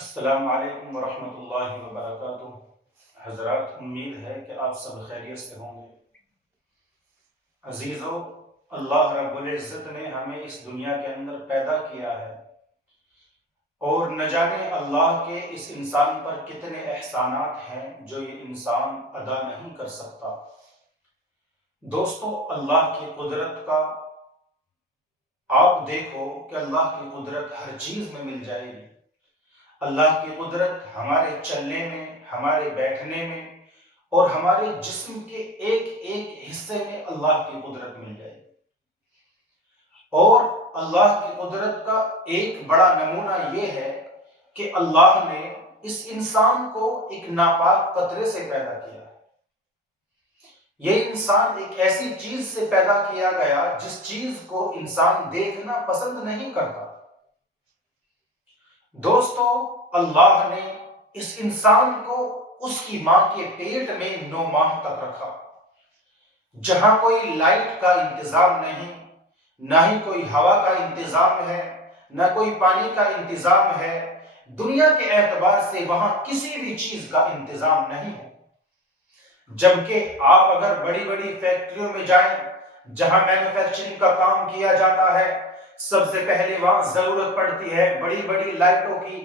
السلام علیکم ورحمۃ اللہ وبرکاتہ۔ حضرات، امید ہے کہ آپ سب خیریت سے ہوں گے۔ عزیزو، اللہ رب العزت نے ہمیں اس دنیا کے اندر پیدا کیا ہے، اور نہ جانے اللہ کے اس انسان پر کتنے احسانات ہیں جو یہ انسان ادا نہیں کر سکتا۔ دوستو، اللہ کی قدرت کا آپ دیکھو کہ اللہ کی قدرت ہر چیز میں مل جائے گی۔ اللہ کی قدرت ہمارے چلنے میں، ہمارے بیٹھنے میں، اور ہمارے جسم کے ایک ایک حصے میں اللہ کی قدرت مل جائے گی۔ اور اللہ کی قدرت کا ایک بڑا نمونہ یہ ہے کہ اللہ نے اس انسان کو ایک ناپاک قطرے سے پیدا کیا۔ یہ انسان ایک ایسی چیز سے پیدا کیا گیا جس چیز کو انسان دیکھنا پسند نہیں کرتا۔ دوستو، اللہ نے اس انسان کو اس کی ماں کے پیٹ میں 9 ماہ تک رکھا، جہاں کوئی لائٹ کا انتظام نہیں، نہ ہی کوئی ہوا کا انتظام ہے، نہ کوئی پانی کا انتظام ہے۔ دنیا کے اعتبار سے وہاں کسی بھی چیز کا انتظام نہیں ہے۔ جبکہ آپ اگر بڑی بڑی فیکٹریوں میں جائیں جہاں مینوفیکچرنگ کا کام کیا جاتا ہے، سب سے پہلے وہاں ضرورت پڑتی ہے بڑی بڑی لائٹوں کی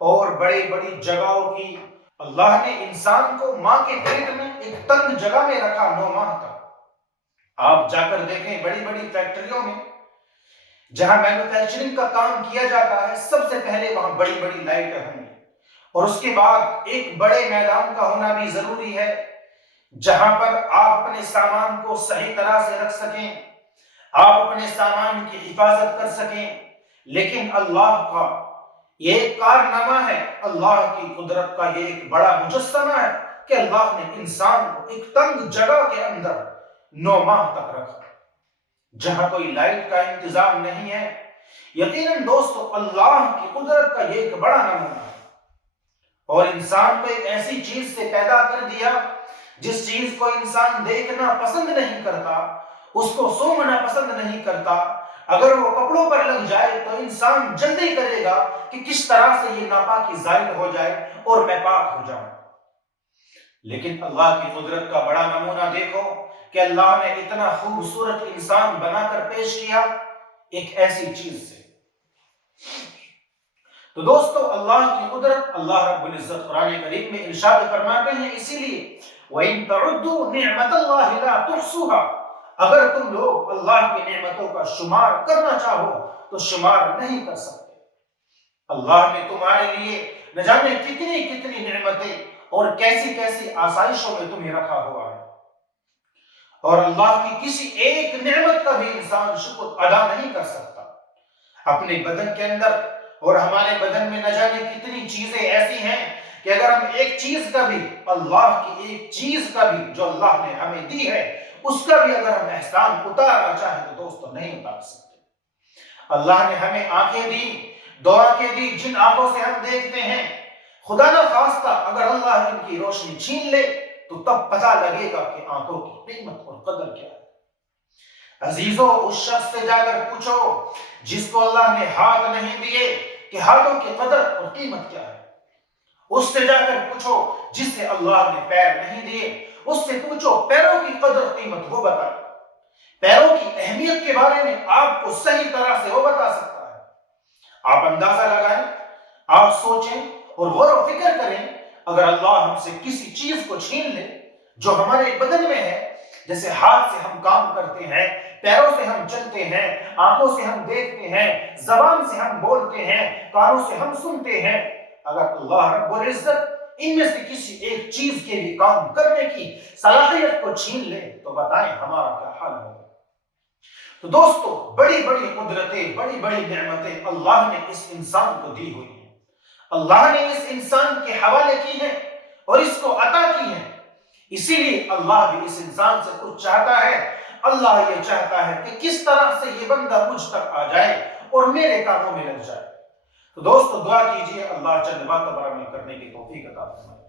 اور بڑی بڑی جگہوں کی۔ اللہ نے انسان کو ماں کے پیٹ میں ایک تنگ جگہ میں رکھا 9 ماہ تک۔ آپ جا کر دیکھیں بڑی بڑی فیکٹریوں میں جہاں مینوفیکچرنگ کا کام کیا جاتا ہے، سب سے پہلے وہاں بڑی بڑی لائٹیں ہوں گی، اور اس کے بعد ایک بڑے میدان کا ہونا بھی ضروری ہے جہاں پر آپ اپنے سامان کو صحیح طرح سے رکھ سکیں، آپ اپنے سامان کی حفاظت کر سکیں۔ لیکن اللہ کا یہ ایک کارنامہ ہے، اللہ کی قدرت کا یہ ایک بڑا مجسمہ ہے کہ اللہ نے انسان کو ایک تنگ جگہ کے اندر 9 ماہ تک رکھا، جہاں کوئی لائٹ کا انتظام نہیں ہے۔ یقیناً دوستو، اللہ کی قدرت کا یہ ایک بڑا نمونہ ہے، اور انسان کو ایک ایسی چیز سے پیدا کر دیا جس چیز کو انسان دیکھنا پسند نہیں کرتا، اس کو سونگھنا پسند نہیں کرتا۔ اگر وہ کپڑوں پر لگ جائے تو انسان جلدی کرے گا کہ کس طرح سے یہ ناپاکی زائل ہو جائے اور میں پاک ہو جاؤں۔ لیکن اللہ کی قدرت کا بڑا نمونہ دیکھو کہ اللہ نے اتنا خوبصورت انسان بنا کر پیش کیا ایک ایسی چیز سے۔ تو دوستو، اللہ کی قدرت، اللہ رب العزت قرآن کریم میں ارشاد فرماتے ہیں، اسی لیے وَإِن تَعُدُّوا نِعْمَةَ اللَّهِ لَا تُحْصُوهَا، اگر تم لوگ اللہ کی نعمتوں کا شمار کرنا چاہو تو شمار نہیں کر سکتے۔ اللہ نے تمہارے لیے نہ جانے کتنی کتنی نعمتیں اور کیسی کیسی آسائشوں میں تمہیں رکھا ہوا ہے، اور اللہ کی کسی ایک نعمت کا بھی انسان شکر ادا نہیں کر سکتا۔ اپنے بدن کے اندر اور ہمارے بدن میں نہ جانے کتنی چیزیں ایسی ہیں کہ اگر ہم ایک چیز کا بھی، اللہ کی ایک چیز کا بھی جو اللہ نے ہمیں دی ہے، اس کا بھی اگر ہم احسان اتارنا چاہیں تو دوستو نہیں اتار سکتے۔ اللہ نے ہمیں آنکھیں دی، 2 آنکھیں دی جن آنکھوں سے ہم دیکھتے ہیں۔ خدا نہ خواستہ اگر اللہ ان کی روشنی چھین لے تو تب پتہ لگے گا کہ آنکھوں کی قیمت اور قدر کیا ہے۔ عزیزو، اس شخص سے جا کر پوچھو جس کو اللہ نے ہاتھ نہیں دیے کہ ہاتھوں کی قدر اور قیمت کیا ہے۔ اس سے جا کر پوچھو جس سے اللہ نے پیر نہیں دیے، اس سے پوچھو پیروں کی قدر قیمت وہ بتائے۔ پیروں کی اہمیت کے بارے میں آپ کو صحیح طرح سے وہ بتا سکتا ہے۔ آپ اندازہ لگائیں، آپ سوچیں اور غور و فکر کریں، اگر اللہ ہم سے کسی چیز کو چھین لے جو ہمارے بدن میں ہے، جیسے ہاتھ سے ہم کام کرتے ہیں، پیروں سے ہم چلتے ہیں، آنکھوں سے ہم دیکھتے ہیں، زبان سے ہم بولتے ہیں، کانوں سے ہم سنتے ہیں، اگر اللہ رب العزت ان میں سے کسی ایک چیز کے بھی کام کرنے کی صلاحیت کو چھین لے تو بتائیں ہمارا کیا حال ہوگا۔ تو دوستو، بڑی بڑی قدرتیں، بڑی بڑی نعمتیں اللہ نے اس انسان کو دی ہوئی ہیں، اللہ نے اس انسان کے حوالے کی ہیں اور اس کو عطا کی ہیں۔ اسی لیے اللہ بھی اس انسان سے کچھ چاہتا ہے۔ اللہ یہ چاہتا ہے کہ کس طرح سے یہ بندہ مجھ تک آ جائے اور میرے کاموں میں لگ جائے۔ تو دوستو، دعا کیجئے اللہ چند باتوں پر عمل کرنے کی توفیق عطا فرمائے۔